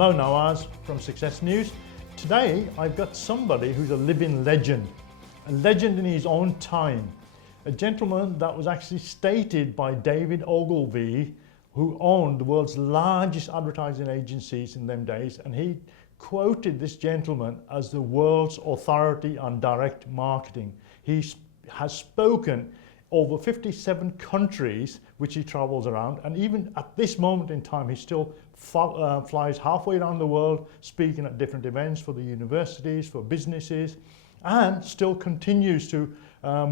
Mo Nawaz from Success News. Today I've got somebody who's a living legend in his own time. A gentleman that was actually stated by David Ogilvy, who owned the world's largest advertising agencies in them days, and he quoted this gentleman as the world's authority on direct marketing. He has spoken over 57 countries which he travels around, and even at this moment in time he still flies halfway around the world speaking at different events for the universities, for businesses, and still continues to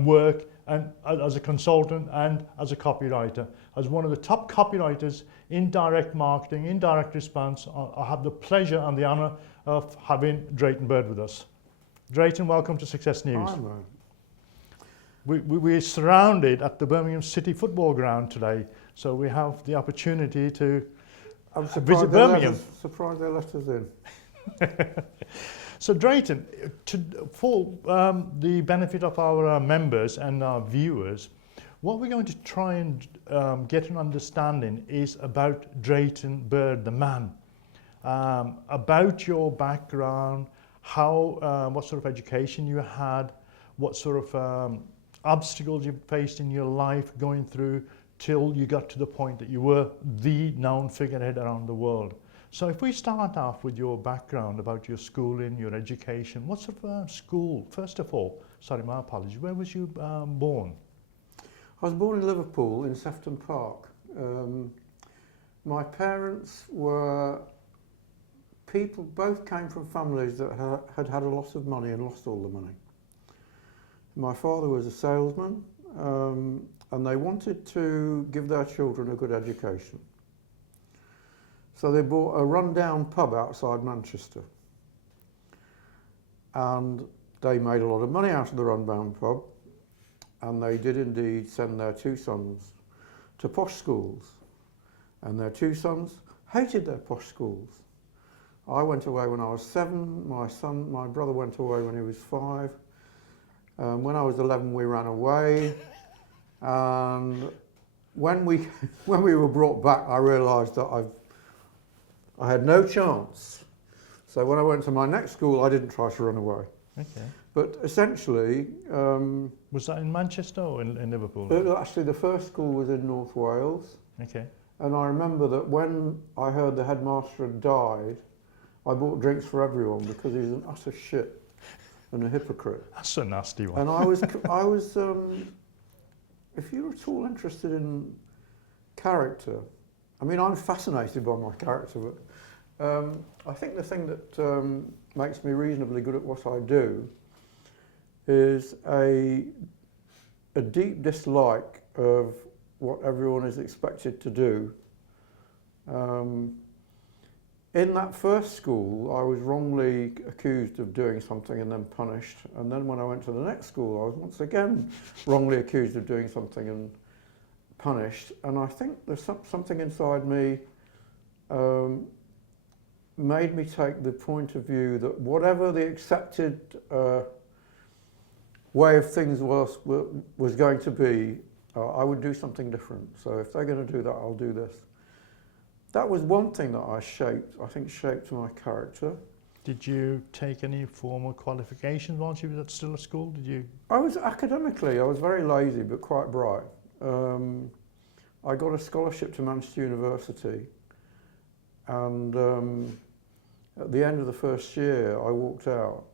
work as a consultant and as a copywriter. As one of the top copywriters in direct marketing, in direct response, I have the pleasure and the honour of having Drayton Bird with us. Drayton, welcome to Success News. Hi, man. We're surrounded at the Birmingham City Football Ground today, so we have the opportunity to visit Birmingham. Surprised they let us in. So Drayton, for the benefit of our members and our viewers, what we're going to try and get an understanding is about Drayton Bird, the man, about your background, how, what sort of education you had, what sort of obstacles you faced in your life going through till you got to the point that you were the known figurehead around the world. So if we start off with your background about your schooling, your education, what sort of school, first of all, sorry, my apologies, where was you born? I was born in Liverpool, in Sefton Park. My parents were people, both came from families that had had a lot of money and lost all the money. My father was a salesman, and they wanted to give their children a good education. So they bought a run-down pub outside Manchester. And they made a lot of money out of the run-down pub, and they did indeed send their two sons to posh schools. And their two sons hated their posh schools. I went away when I was 7, my brother went away when he was 5. When I was 11, we ran away, and when we were brought back, I realised that I had no chance. So when I went to my next school, I didn't try to run away. Okay. But essentially, was that in Manchester or in Liverpool? Actually, the first school was in North Wales. Okay. And I remember that when I heard the headmaster had died, I bought drinks for everyone because he was an utter shit and a hypocrite. That's a nasty one. And I was, if you're at all interested in character, I mean, I'm fascinated by my character, but I think the thing that makes me reasonably good at what I do is a deep dislike of what everyone is expected to do. In that first school, I was wrongly accused of doing something and then punished. And then when I went to the next school, I was once again wrongly accused of doing something and punished. And I think there's something inside me made me take the point of view that whatever the accepted way of things was going to be, I would do something different. So if they're going to do that, I'll do this. That was one thing that I shaped my character. Did you take any formal qualifications while you were still at school? Did you? I was very lazy but quite bright. I got a scholarship to Manchester University, and at the end of the first year I walked out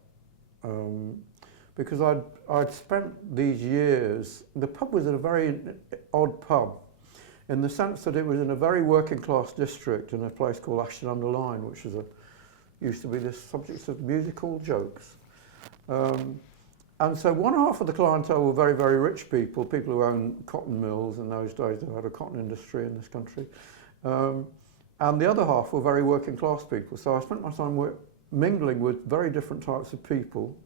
because I'd spent these years. The pub was a very odd pub, in the sense that it was in a very working class district in a place called Ashton-under-Lyne, which used to be the subject of musical jokes. And so one half of the clientele were very, very rich people who owned cotton mills in those days. They had a cotton industry in this country. And the other half were very working class people. So I spent my time mingling with very different types of people.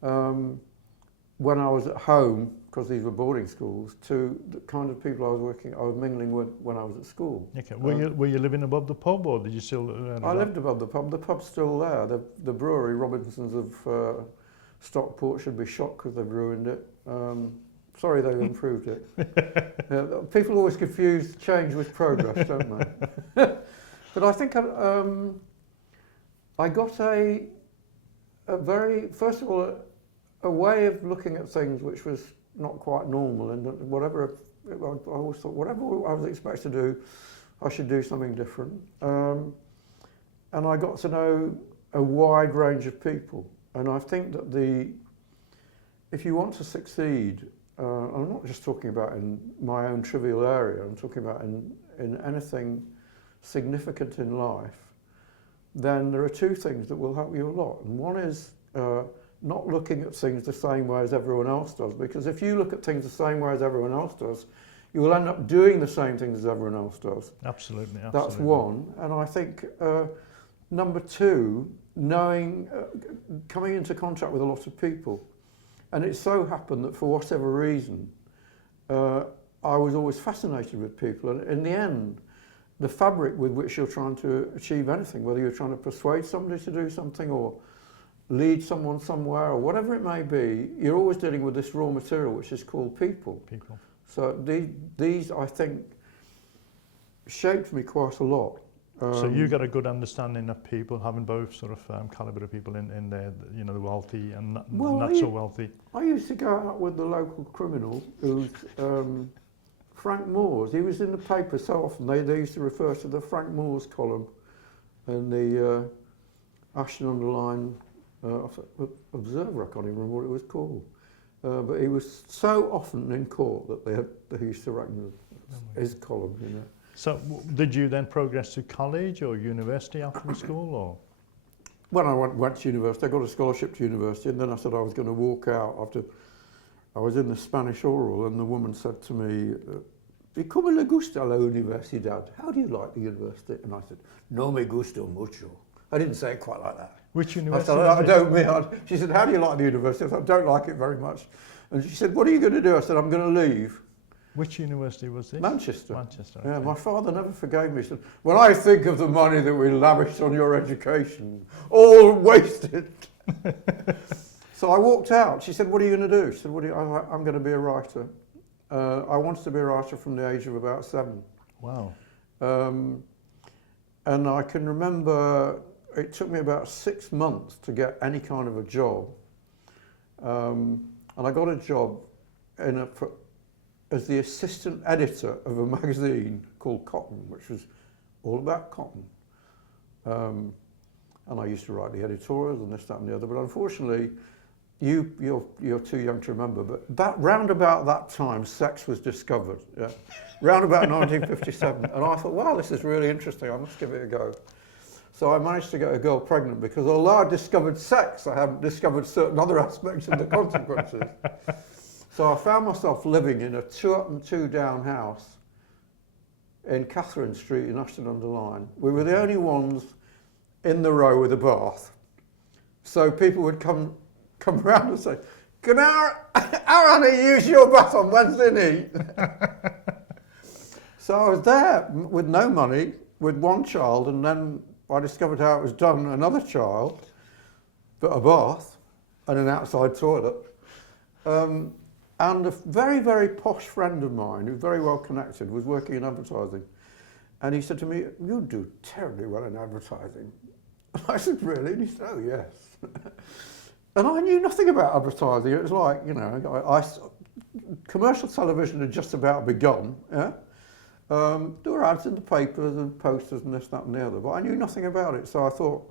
When I was at home, because these were boarding schools, to the kind of people I was mingling with when I was at school. Okay. Were you living above the pub, or did you still? I lived above the pub. The pub's still there. The brewery, Robinsons of Stockport, should be shot because they've ruined it. Sorry, they've improved it. People always confuse change with progress, don't they? But I think I got a very, first of all, a way of looking at things which was not quite normal, and whatever, I always thought, whatever I was expected to do, I should do something different. And I got to know a wide range of people. And I think that if you want to succeed, I'm not just talking about in my own trivial area, I'm talking about in anything significant in life, then there are two things that will help you a lot. And one is not looking at things the same way as everyone else does, because if you look at things the same way as everyone else does, you will end up doing the same things as everyone else does. Absolutely. That's one. And I think number two, coming into contact with a lot of people. And it so happened that for whatever reason, I was always fascinated with people. And in the end, the fabric with which you're trying to achieve anything, whether you're trying to persuade somebody to do something or lead someone somewhere or whatever it may be, you're always dealing with this raw material which is called people. So these I think, shaped me quite a lot. So you got a good understanding of people, having both sort of calibre of people in there, you know, the wealthy and not so wealthy. I used to go out with the local criminal who's Frank Moore's. He was in the paper so often, they used to refer to the Frank Moore's column and the Ashton-under-Lyne Observer, I can't even remember what it was called. But he was so often in court that they used to reckon his column, you know. So did you then progress to college or university after school, or? When I went to university, I got a scholarship to university, and then I said I was going to walk out after I was in the Spanish oral, and the woman said to me, "¿Y cómo le gusta la universidad? How do you like the university?" And I said, "No me gusta mucho." I didn't say it quite like that. Which university? I said, I don't mean. She said, "How do you like the university?" I said, "I don't like it very much." And she said, "What are you going to do?" I said, "I'm going to leave." Which university was this? Manchester. Manchester. Yeah, Okay. my father never forgave me. He said, "When I think of the money that we lavished on your education, all wasted." So I walked out. She said, "What are you going to do?" She said, "I'm going to be a writer." I wanted to be a writer from the age of about 7. Wow. And I can remember it took me about 6 months to get any kind of a job. And I got a job as the assistant editor of a magazine called Cotton, which was all about cotton. And I used to write the editorials and this, that and the other, but unfortunately, you're too young to remember, but round about that time, sex was discovered, yeah? Round about 1957, and I thought, wow, this is really interesting, I must give it a go. So I managed to get a girl pregnant, because although I discovered sex, I hadn't discovered certain other aspects of the consequences. So I found myself living in a 2-up and 2-down house in Catherine Street in Ashton-under-Lyne. We were the only ones in the row with a bath. So people would come round and say, "Can our Annie use your bath on Wednesday night?" So I was there with no money, with one child, and then I discovered how it was done, another child, but a bath and an outside toilet. And a very, very posh friend of mine, who's very well connected, was working in advertising. And he said to me, "You do terribly well in advertising." And I said, "Really?" And he said, "Oh, yes." And I knew nothing about advertising. It was like, you know, commercial television had just about begun. Yeah? There were ads in the papers and posters and this, that and the other, but I knew nothing about it. So I thought,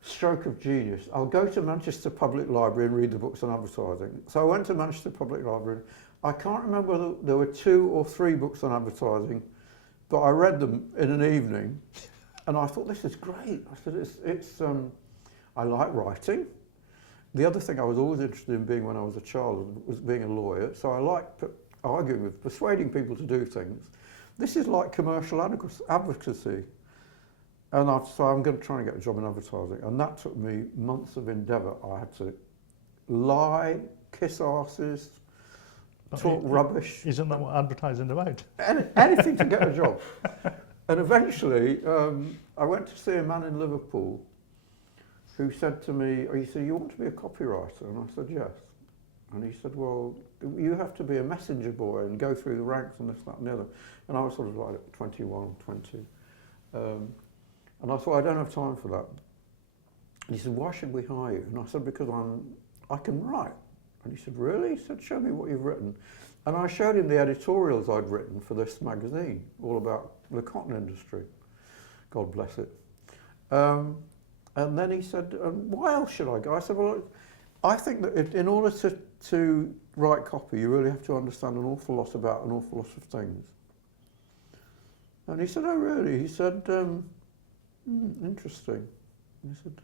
stroke of genius, I'll go to Manchester Public Library and read the books on advertising. So I went to Manchester Public Library. I can't remember whether there were 2 or 3 books on advertising, but I read them in an evening, and I thought, this is great. I said, I like writing. The other thing I was always interested in being when I was a child was being a lawyer, so I liked arguing with, persuading people to do things. This is like commercial advocacy. And so I'm going to try and get a job in advertising. And that took me months of endeavour. I had to lie, kiss arses, talk rubbish. Isn't that what advertising about? Anything to get a job. And eventually, I went to see a man in Liverpool who said to me, "Oh, you want to be a copywriter?" And I said, "Yes." And he said, "Well, you have to be a messenger boy and go through the ranks and this, that and the other." And I was sort of like 21, 20. And I thought, I don't have time for that. And he said, why should we hire you? And I said, because I can write. And he said, really? He said, show me what you've written. And I showed him the editorials I'd written for this magazine, all about the cotton industry. God bless it. And then he said, why else should I go? I said, well, I think that in order to write copy, you really have to understand an awful lot about an awful lot of things. And he said, oh, really? He said, interesting. He said,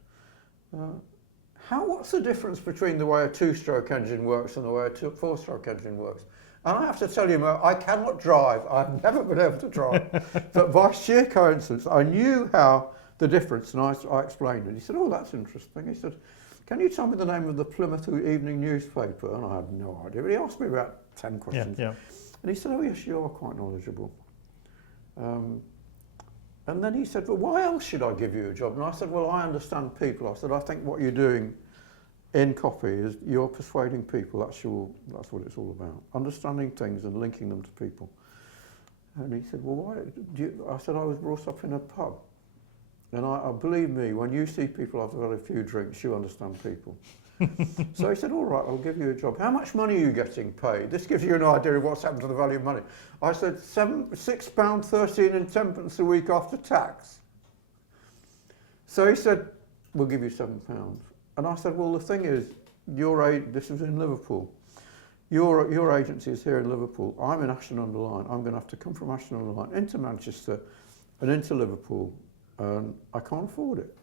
what's the difference between the way a two-stroke engine works and the way a four-stroke engine works? And I have to tell you, I cannot drive. I've never been able to drive. But by sheer coincidence, I knew how the difference, and I explained it. He said, oh, that's interesting. He said, can you tell me the name of the Plymouth Evening newspaper? And I had no idea. But he asked me about 10 questions. Yeah. And he said, oh, yes, you are quite knowledgeable. And then he said, well, why else should I give you a job? And I said, well, I understand people. I said, I think what you're doing in copy is you're persuading people. That's what it's all about. Understanding things and linking them to people. And he said, well, why do you? I said, I was brought up in a pub. And I believe me, when you see people after had a few drinks, you understand people. So he said, all right, I'll give you a job. How much money are you getting paid? This gives you an idea of what's happened to the value of money. I said, £6.13 and 10 a week after tax. So he said, we'll give you £7. And I said, well, the thing is, this was in Liverpool. Your agency is here in Liverpool. I'm in Ashton-under-Lyne. I'm going to have to come from Ashton-under-Lyne into Manchester and into Liverpool, and I can't afford it.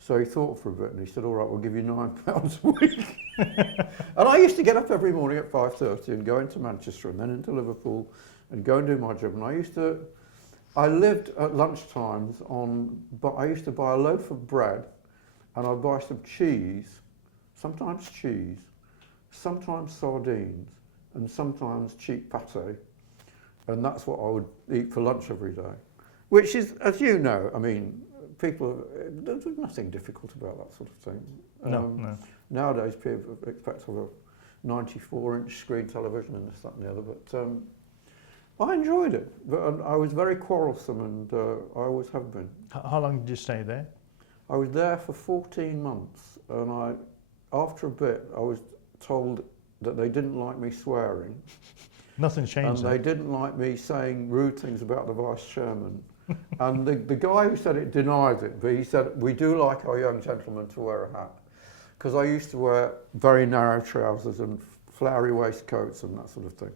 So he thought for a bit, and he said, all right, we'll give you £9 a week. And I used to get up every morning at 5:30 and go into Manchester and then into Liverpool and go and do my job. And I lived at lunchtimes but I used to buy a loaf of bread, and I'd buy some cheese, sometimes sardines, and sometimes cheap pâté. And that's what I would eat for lunch every day. Which is, as you know, I mean, there's nothing difficult about that sort of thing. No. Nowadays, people expect to have a 94-inch screen television and this, that and the other, but I enjoyed it. But I was very quarrelsome, and I always have been. How long did you stay there? I was there for 14 months, and after a bit, I was told that they didn't like me swearing. Nothing changed. And they didn't like me saying rude things about the vice chairman. And the guy who said it denied it, but he said, we do like our young gentlemen to wear a hat. Because I used to wear very narrow trousers and flowery waistcoats and that sort of thing.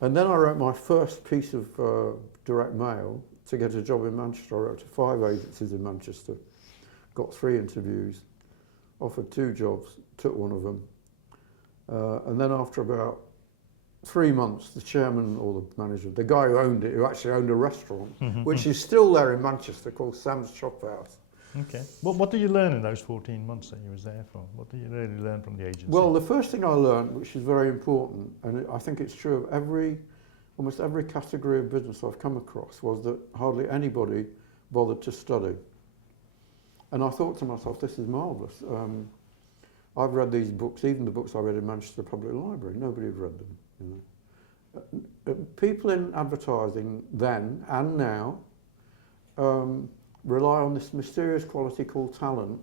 And then I wrote my first piece of direct mail to get a job in Manchester. I wrote to 5 agencies in Manchester, got 3 interviews, offered 2 jobs, took one of them. And then after about 3 months, the chairman or the manager, the guy who actually owned a restaurant, which is still there in Manchester, called Sam's Chop House. Okay. What did you learn in those 14 months that you was there for? What did you really learn from the agency? Well, the first thing I learned, which is very important, and I think it's true of almost every category of business I've come across, was that hardly anybody bothered to study. And I thought to myself, this is marvellous. I've read these books, even the books I read in Manchester Public Library, nobody had read them. You know. People in advertising then and now rely on this mysterious quality called talent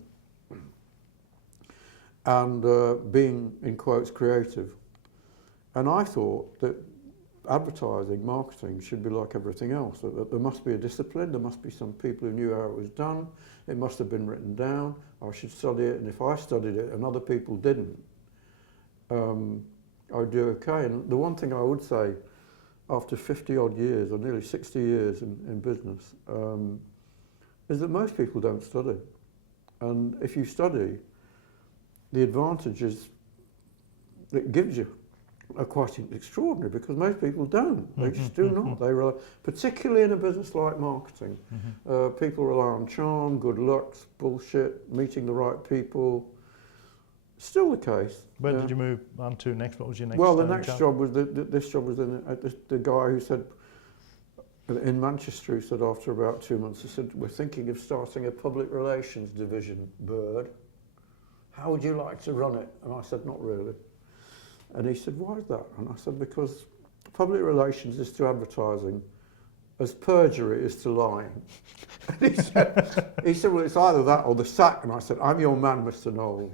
and being, in quotes, creative. And I thought that advertising, marketing should be like everything else, that there must be a discipline, there must be some people who knew how it was done, it must have been written down, I should study it, and if I studied it and other people didn't, I'd do okay. And the one thing I would say, after 50 odd years, or nearly 60 years in business, is that most people don't study. And if you study, the advantages it gives you are quite extraordinary, because most people don't. They just do not. They rely, particularly in a business like marketing, people rely on charm, good looks, bullshit, meeting the right people. Still the case. Where did you move on to next? What was your next? Well, the next job was this job was the guy who said in Manchester, who said after about 2 months, he said, we're thinking of starting a public relations division, Bird. How would you like to run it? And I said, not really. And he said, why is that? And I said, because public relations is to advertising as perjury is to lying. And he said, well, it's either that or the sack. And I said, I'm your man, Mr. Knowles.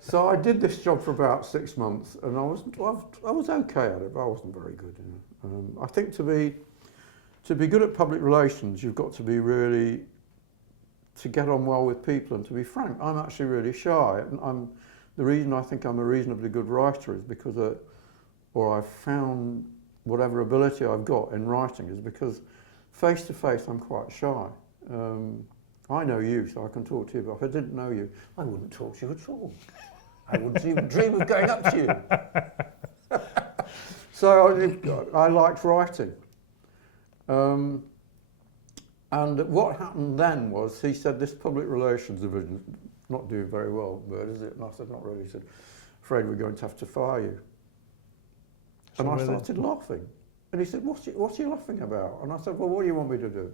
So I did this job for about 6 months, and I was okay at it, but I wasn't very good. You know? I think to be good at public relations, you've got to be really, to get on well with people. And to be frank, I'm actually really shy. And the reason I think I'm a reasonably good writer is because, or I've found whatever ability I've got in writing is because face to face I'm quite shy. I know you, so I can talk to you, but if I didn't know you, I wouldn't talk to you at all. I wouldn't even dream of going up to you. So I liked writing. And what happened then was, he said, this public relations division, not doing very well, Bird, is it? And I said, not really. He said, afraid we're going to have to fire you. So and I started laughing. And he said, what are you laughing about? And I said, well, what do you want me to do?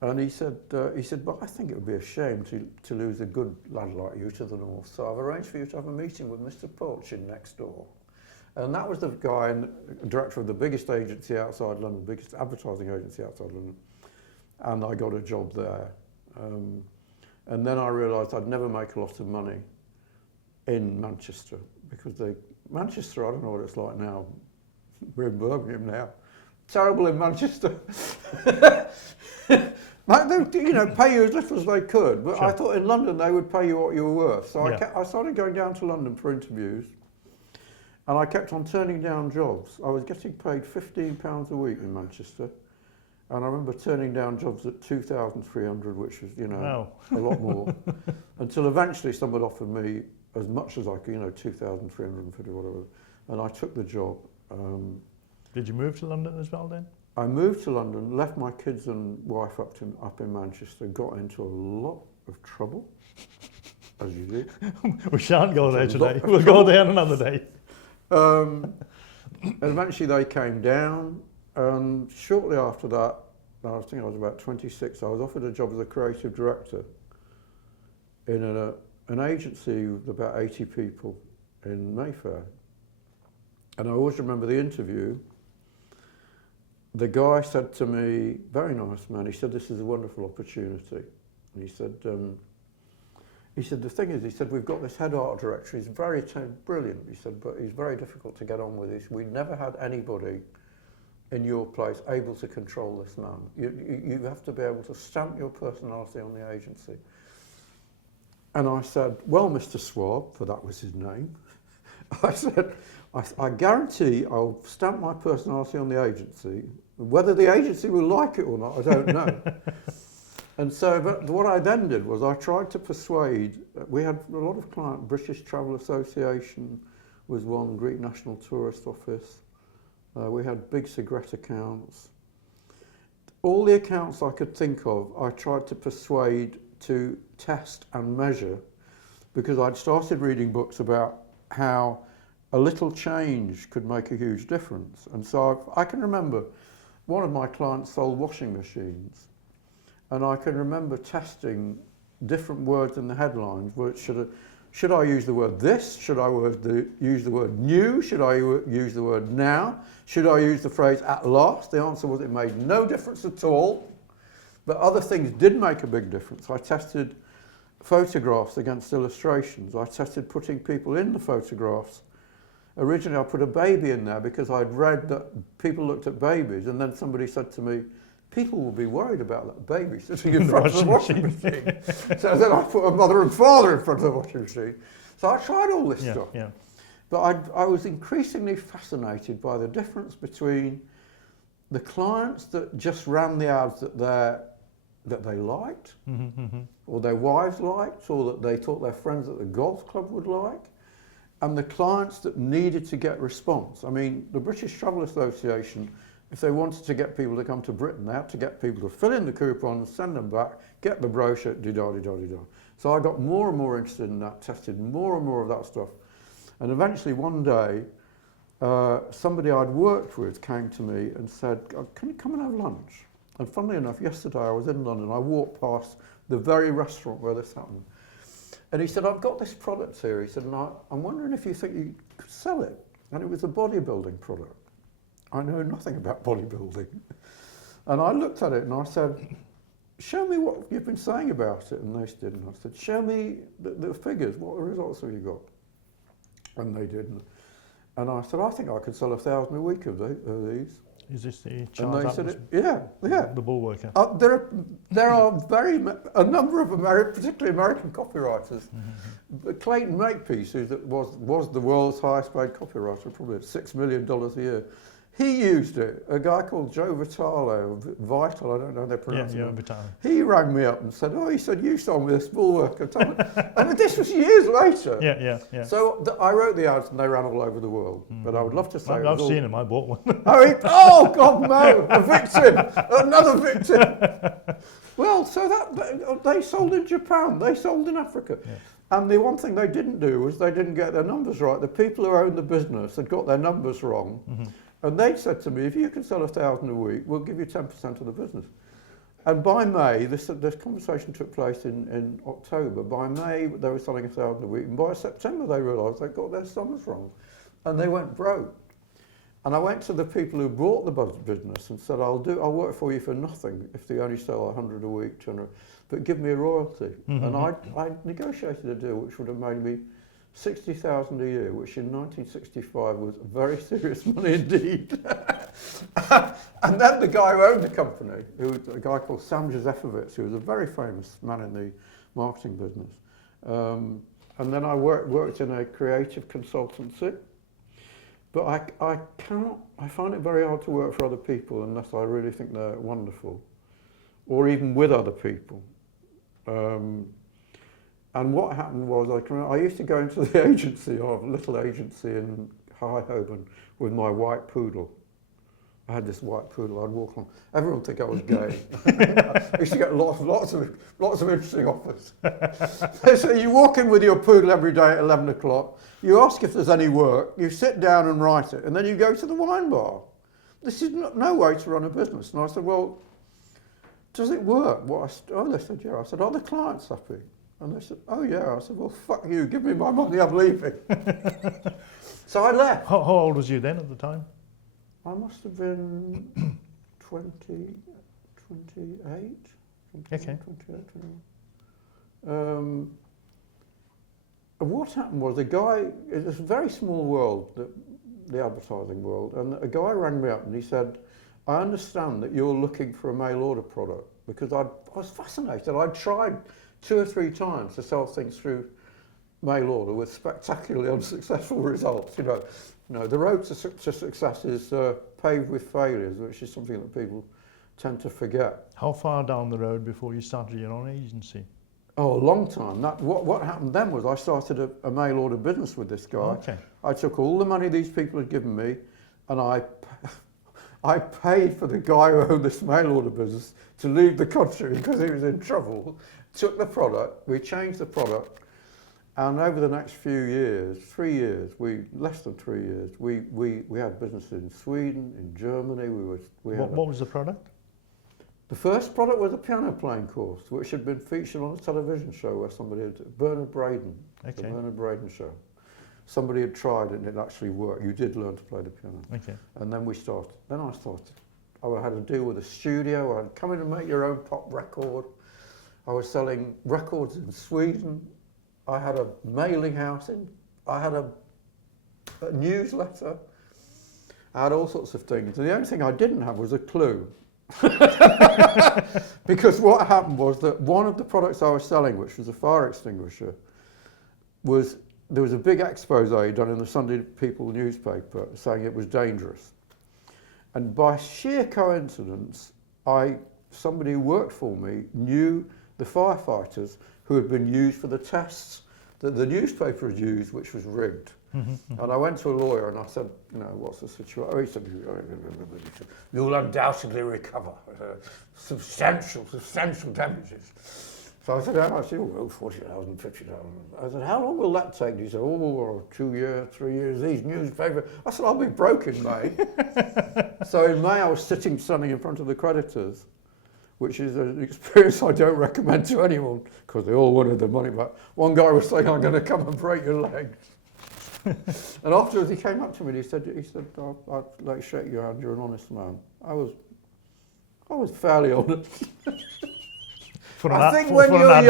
And he said, well, I think it would be a shame to lose a good lad like you to the north. So I've arranged for you to have a meeting with Mr. Porchin next door. And that was the guy and director of the biggest agency outside London, biggest advertising agency outside London. And I got a job there. And then I realised I'd never make a lot of money in Manchester, because Manchester, I don't know what it's like now. We're in Birmingham now. Terrible in Manchester. They, you know, pay you as little as they could, but sure. I thought in London they would pay you what you were worth. So I started going down to London for interviews, and I kept on turning down jobs. I was getting paid £15 a week in Manchester, and I remember turning down jobs at 2,300, which was, you know, a lot more, until eventually someone offered me as much as I could, you know, 2,350 whatever, and I took the job. Did you move to London as well then? I moved to London, left my kids and wife up in Manchester, got into a lot of trouble, as you do. We shan't go there today. We'll go there another day. And eventually they came down, and shortly after that, I think I was about 26, I was offered a job as a creative director in an agency with about 80 people in Mayfair. And I always remember the interview. The guy said to me, very nice man, he said, this is a wonderful opportunity. And he said, the thing is, he said, we've got this head art director, he's very brilliant, he said, but he's very difficult to get on with. We never had anybody in your place able to control this man. You have to be able to stamp your personality on the agency. And I said, well, Mr. Swab, for that was his name, I said, I guarantee I'll stamp my personality on the agency. Whether the agency will like it or not, I don't know. And so, but what I then did was I tried to persuade, we had a lot of clients, British Travel Association was one, Greek National Tourist Office. We had big cigarette accounts. All the accounts I could think of, I tried to persuade to test and measure, because I'd started reading books about how a little change could make a huge difference. And so I can remember one of my clients sold washing machines, and I can remember testing different words in the headlines. Should I use the word this? Should I use the word new? Should I use the word now? Should I use the phrase at last? The answer was it made no difference at all, but other things did make a big difference. I tested photographs against illustrations. I tested putting people in the photographs. Originally, I put a baby in there because I'd read that people looked at babies, and then somebody said to me, people will be worried about that baby sitting in front of the washing machine. So then I put a mother and father in front of the washing machine. So I tried all this stuff. Yeah. But I was increasingly fascinated by the difference between the clients that just ran the ads that they liked, or their wives liked, or that they thought their friends at the golf club would like, and the clients that needed to get response. I mean, the British Travel Association, if they wanted to get people to come to Britain, they had to get people to fill in the coupons, send them back, get the brochure, di-da-di-da-di-da. So I got more and more interested in that, tested more and more of that stuff. And eventually one day, somebody I'd worked with came to me and said, can you come and have lunch? And funnily enough, yesterday I was in London, I walked past the very restaurant where this happened. And he said, I've got this product here. He said, and I'm wondering if you think you could sell it. And it was a bodybuilding product. I know nothing about bodybuilding. And I looked at it and I said, show me what you've been saying about it. And they didn't. I said, show me the figures. What results have you got? And they didn't. And I said, I think I could sell 1,000 a week of these. Is this the And Charles they Atlas, said, yeah. the Bullworker? There are a number of particularly American copywriters. But Clayton Makepeace, who was the world's highest paid copywriter, probably at $6 million a year, he used it. A guy called Joe Vitale, Vital, I don't know how they pronounce it. Yeah, Vitale. He rang me up and said, he said, you sold me this Bullwork. And this was years later. Yeah. So I wrote the ads and they ran all over the world. But I would love to say I've seen them, I bought one. Oh God, no, a victim, another victim. Well, so they sold in Japan, they sold in Africa. Yeah. And the one thing they didn't do was they didn't get their numbers right. The people who owned the business had got their numbers wrong. And they said to me, if you can sell 1,000 a week, we'll give you 10% of the business. And by May, this conversation took place in October. By May, they were selling 1,000 a week. And by September, they realised they got their sums wrong. And they went broke. And I went to the people who bought the business and said, I'll work for you for nothing if they only sell 100 a week, 200, but give me a royalty. And I negotiated a deal which would have made me 60,000 a year, which in 1965 was very serious money indeed. And then the guy who owned the company, who was a guy called Sam Josefovitz, who was a very famous man in the marketing business. And then I worked in a creative consultancy. But I find it very hard to work for other people unless I really think they're wonderful, or even with other people. And what happened was I used to go into the agency, a little agency in High Holborn, with my white poodle. I had this white poodle. I'd walk along. Everyone would think I was gay. I used to get lots of interesting offers. So you walk in with your poodle every day at 11 o'clock. You ask if there's any work. You sit down and write it, and then you go to the wine bar. This is no way to run a business. And I said, well, does it work? They said, yeah. I said, are the clients happy? And they said, oh yeah. I said, well, fuck you. Give me my money. I'm leaving. So I left. How old was you then at the time? I must have been 28. Okay. 28. What happened was a guy, it's a very small world, the advertising world, and a guy rang me up and he said, I understand that you're looking for a mail order product, because I was fascinated. I'd tried 2 or 3 times to sell things through mail order with spectacularly unsuccessful results. You know, the road to success is paved with failures, which is something that people tend to forget. How far down the road before you started your own agency? Oh, a long time. What happened then was I started a mail order business with this guy. Okay. I took all the money these people had given me, and I paid for the guy who owned this mail order business to leave the country because he was in trouble. Took the product, we changed the product, and over the next few years, 3 years, less than 3 years, we had businesses in Sweden, in Germany. What was the product? The first product was a piano playing course, which had been featured on a television show where somebody had, Bernard Braden, the Bernard Braden show. Somebody had tried it and it actually worked. You did learn to play the piano. Okay. And then I started. I had a deal with a studio. I'd come in and make your own pop record. I was selling records in Sweden. I had a mailing house I had a newsletter. I had all sorts of things. And the only thing I didn't have was a clue. Because what happened was that one of the products I was selling, which was a fire extinguisher, there was a big expose done in the Sunday People newspaper saying it was dangerous. And by sheer coincidence, somebody who worked for me knew the firefighters who had been used for the tests that the newspaper had used, which was rigged. And I went to a lawyer and I said, what's the situation? Oh, he said, you'll undoubtedly recover substantial damages. So I said, how much? Well, 40,000, 50,000. I said, how long will that take? He said, 2 years, 3 years, these newspapers. I said, I'll be broke in May. So in May I was standing in front of the creditors, which is an experience I don't recommend to anyone because they all wanted the money back. One guy was saying, I'm going to come and break your legs. And afterwards he came up to me and he said, I'd like to shake your hand, you're an honest man. I was fairly honest. I think when you're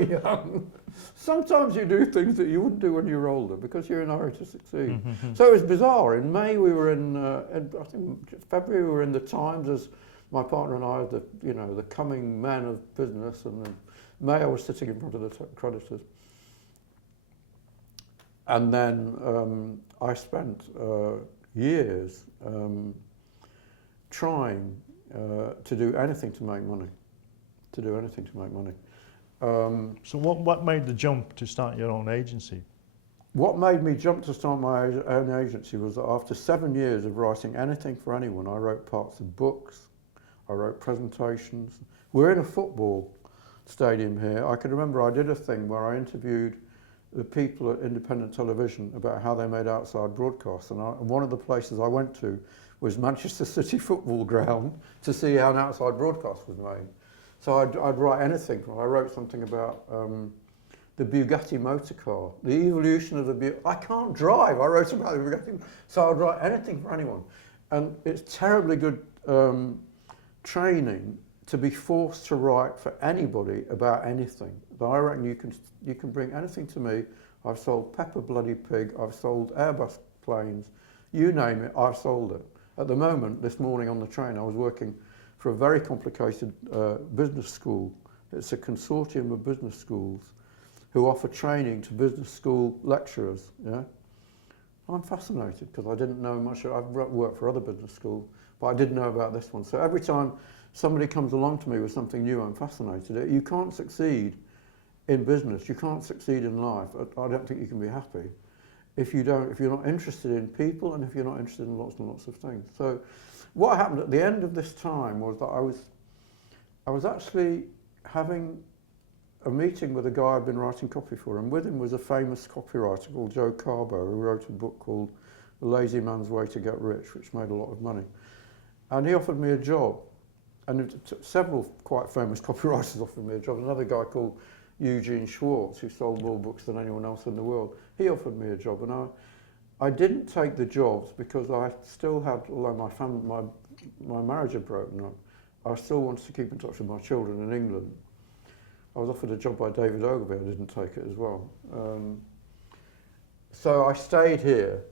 young, sometimes you do things that you wouldn't do when you're older because you're in a hurry to succeed. So it was bizarre. In May we were in I think February we were in the Times as my partner and I, the coming men of business, and in May I was sitting in front of the creditors. And then I spent years trying to do anything to make money. So what made the jump to start your own agency? What made me jump to start my own agency was that after 7 years of writing anything for anyone, I wrote parts of books, I wrote presentations. We're in a football stadium here. I can remember I did a thing where I interviewed the people at independent television about how they made outside broadcasts, and one of the places I went to was Manchester City football ground to see how an outside broadcast was made. So I'd write anything. I wrote something about the Bugatti motor car, the evolution of the Bugatti. I can't drive. I wrote about the Bugatti. So I'd write anything for anyone. And it's terribly good training to be forced to write for anybody about anything. But I reckon you can bring anything to me. I've sold Pepper Bloody Pig. I've sold Airbus planes. You name it, I've sold it. At the moment, this morning on the train, I was working for a very complicated business school. It's a consortium of business schools who offer training to business school lecturers. Yeah, I'm fascinated because I didn't know much. I've worked for other business schools, but I didn't know about this one. So every time somebody comes along to me with something new, I'm fascinated. You can't succeed in business. You can't succeed in life. I don't think you can be happy if you're not interested in people and if you're not interested in lots and lots of things. So what happened at the end of this time was that I was actually having a meeting with a guy I'd been writing copy for, and with him was a famous copywriter called Joe Carbo, who wrote a book called The Lazy Man's Way to Get Rich, which made a lot of money. And he offered me a job, and several quite famous copywriters offered me a job. Another guy called Eugene Schwartz, who sold more books than anyone else in the world, he offered me a job, and I didn't take the jobs because I still had, although my family, my marriage had broken up, I still wanted to keep in touch with my children in England. I was offered a job by David Ogilvy, I didn't take it as well. So I stayed here,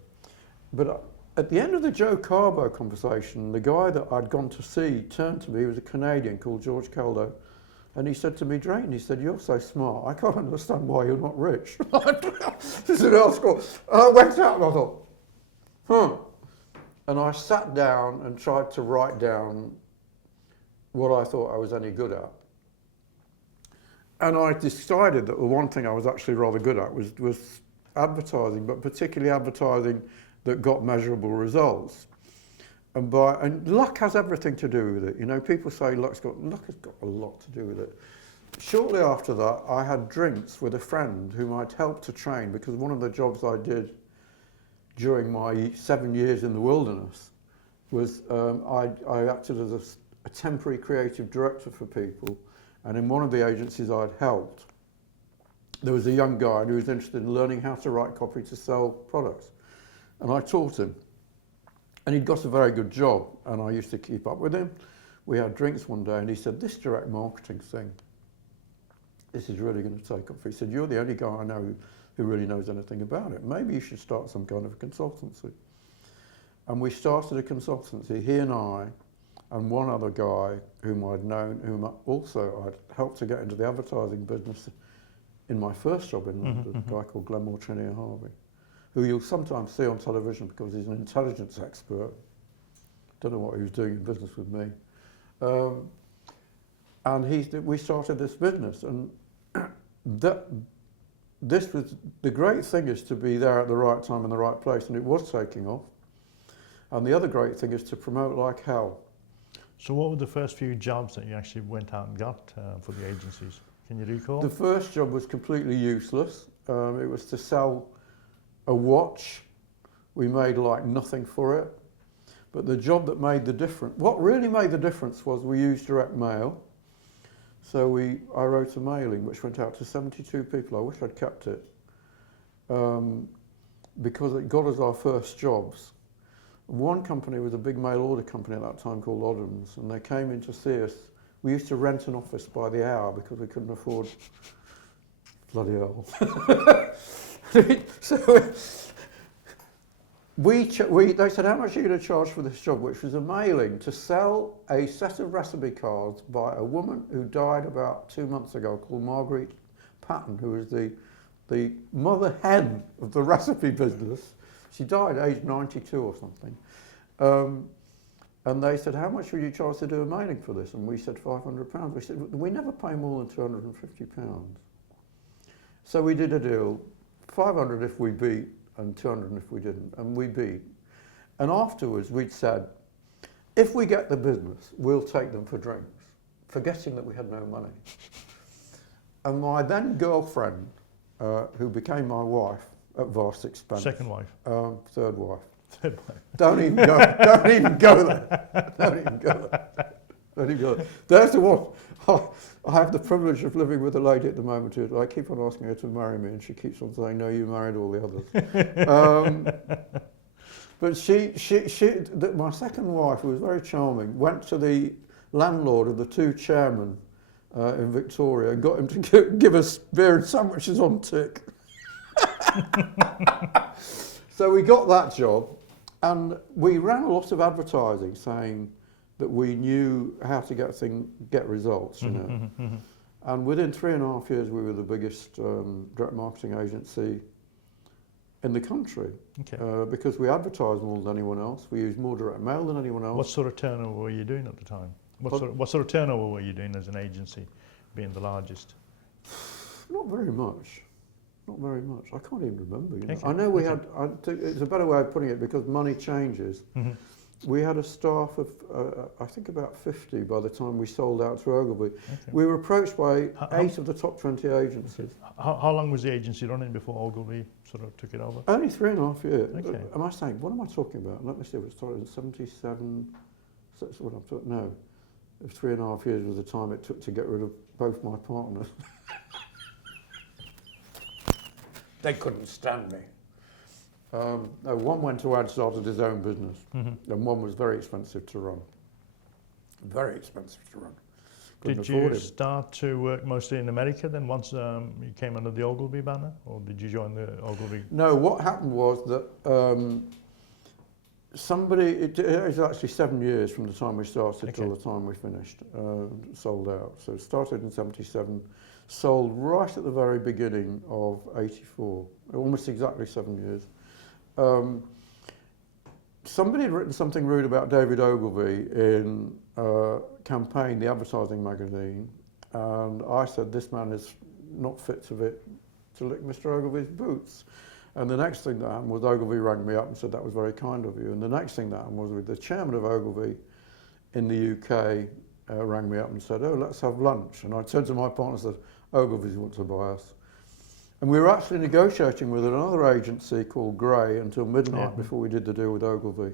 but at the end of the Joe Carbo conversation, the guy that I'd gone to see turned to me. He was a Canadian called George Caldo, and he said to me, Drayton, he said, "You're so smart, I can't understand why you're not rich." This is an article. And I went out and I thought, And I sat down and tried to write down what I thought I was any good at. And I decided that the one thing I was actually rather good at was advertising, but particularly advertising that got measurable results. And luck has everything to do with it. You know, people say luck has got a lot to do with it. Shortly after that, I had drinks with a friend whom I'd helped to train, because one of the jobs I did during my 7 years in the wilderness was I acted as a temporary creative director for people. And in one of the agencies I'd helped, there was a young guy who was interested in learning how to write copy to sell products. And I taught him. And he'd got a very good job, and I used to keep up with him. We had drinks one day, and he said, "This direct marketing thing, this is really going to take off." He said, "You're the only guy I know who really knows anything about it. Maybe you should start some kind of a consultancy." And we started a consultancy, he and I, and one other guy whom I'd known, whom I'd helped to get into the advertising business in my first job in London, a guy called Glenn Mortimer Harvey, who you'll sometimes see on television because he's an intelligence expert. Don't know what he was doing in business with me. And we started this business, and this was the great thing, is to be there at the right time in the right place, and it was taking off. And the other great thing is to promote like hell. So what were the first few jobs that you actually went out and got for the agencies? Can you recall? The first job was completely useless. It was to sell a watch. We made like nothing for it. But the job that made the difference, what really made the difference, was we used direct mail. So I wrote a mailing which went out to 72 people. I wish I'd kept it. because it got us our first jobs. One company was a big mail order company at that time called Oddham's, and they came in to see us. We used to rent an office by the hour because we couldn't afford bloody hell. So they said, how much are you going to charge for this job? Which was a mailing to sell a set of recipe cards by a woman who died about 2 months ago called Marguerite Patton, who was the mother hen of the recipe business. She died aged 92 or something. And they said, how much would you charge to do a mailing for this? And we said £500. We said, we never pay more than £250. So we did a deal, 500 if we beat and 200 if we didn't, and we beat. And afterwards we'd said, if we get the business, we'll take them for drinks, forgetting that we had no money. And my then girlfriend, who became my wife at vast expense. Second wife. Third wife. Third wife. Don't even go there. Don't even go there. Don't even go there. Don't even go there. There's the one. I have the privilege of living with a lady at the moment who I keep on asking her to marry me, and she keeps on saying, no, you married all the others. But my second wife, who was very charming, went to the landlord of the two chairmen in Victoria and got him to give us beer and sandwiches on tick. So we got that job, and we ran a lot of advertising saying that we knew how to get results, you know. And within 3.5 years, we were the biggest direct marketing agency in the country. Okay. Because we advertised more than anyone else. We used more direct mail than anyone else. What sort of turnover were you doing at the time? What sort of turnover were you doing as an agency, being the largest? Not very much. Not very much. I can't even remember. You know? Okay. I know we had. It's a better way of putting it because money changes. We had a staff of, I think about 50 by the time we sold out to Ogilvy. Okay. We were approached by 8 of the top 20 agencies. How long was the agency running before Ogilvy sort of took it over? Only 3.5 years. Okay. Am I saying, what am I talking about? Let me see, it started in 77, that's what I'm talking, no. 3.5 years was the time it took to get rid of both my partners. They couldn't stand me. No, one went to and started his own business, and one was very expensive to run. Very expensive to run. Couldn't Did afford you him. start to work mostly in America then once you came under the Ogilvy banner, or did you join the Ogilvy? No, what happened was that it was actually 7 years from the time we started till the time we finished, sold out. So it started in 77, sold right at the very beginning of 84, almost exactly 7 years. Somebody had written something rude about David Ogilvy in Campaign, the advertising magazine, and I said, this man is not fit to lick Mr. Ogilvy's boots. And the next thing that happened was Ogilvy rang me up and said, that was very kind of you. And the next thing that happened was the chairman of Ogilvy in the UK rang me up and said, oh, let's have lunch. And I turned to my partner and said, Ogilvy's want to buy us. And we were actually negotiating with another agency called Gray until midnight before we did the deal with Ogilvy.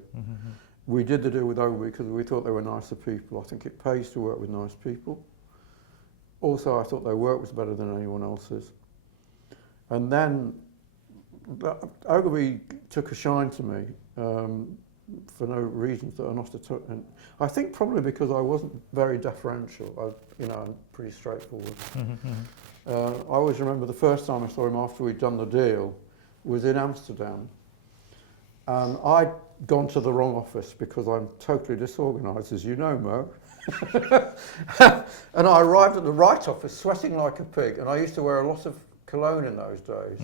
We did the deal with Ogilvy because we thought they were nicer people. I think it pays to work with nice people. Also, I thought their work was better than anyone else's. And then Ogilvy took a shine to me for no reasons that are not at all. I think probably because I wasn't very deferential. I'm pretty straightforward. I always remember the first time I saw him after we'd done the deal was in Amsterdam, and I'd gone to the wrong office because I'm totally disorganised, as you know, Mo. And I arrived at the right office sweating like a pig, and I used to wear a lot of cologne in those days.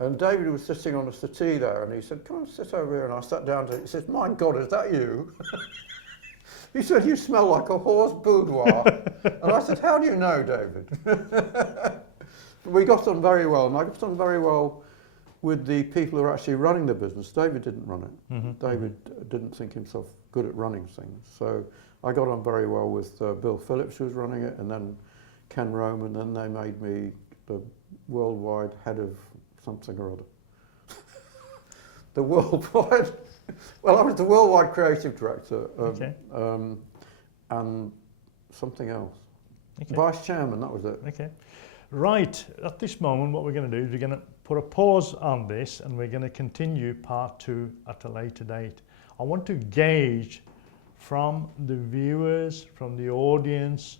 And David was sitting on a settee there, and he said, come and sit over here. And I sat down to it. He said, my God, is that you? He said, you smell like a horse boudoir. And I said, how do you know, David? We got on very well, and I got on very well with the people who were actually running the business. David didn't run it. David didn't think himself good at running things. So I got on very well with Bill Phillips, who was running it, and then Ken Rome, and then they made me the worldwide head of something or other. The worldwide, well, I was the worldwide creative director and something else. Vice chairman, that was it. Okay. Right, at this moment what we're going to do is we're going to put a pause on this and we're going to continue part 2 at a later date. I want to gauge from the viewers, from the audience,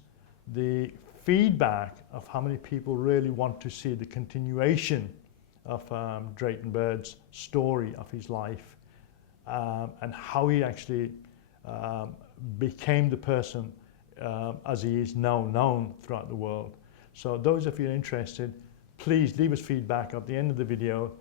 the feedback of how many people really want to see the continuation of Drayton Bird's story of his life and how he actually became the person as he is now known throughout the world. So those of you interested, please leave us feedback at the end of the video,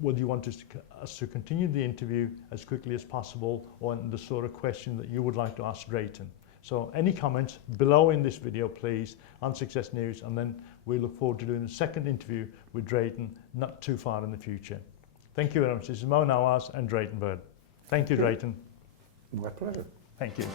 whether you want us to continue the interview as quickly as possible or the sort of question that you would like to ask Drayton. So any comments below in this video, please, on Success News, and then we look forward to doing the second interview with Drayton not too far in the future. Thank you very much. This is Nawaz and Drayton Bird. Thank you, Drayton. My pleasure. Thank you.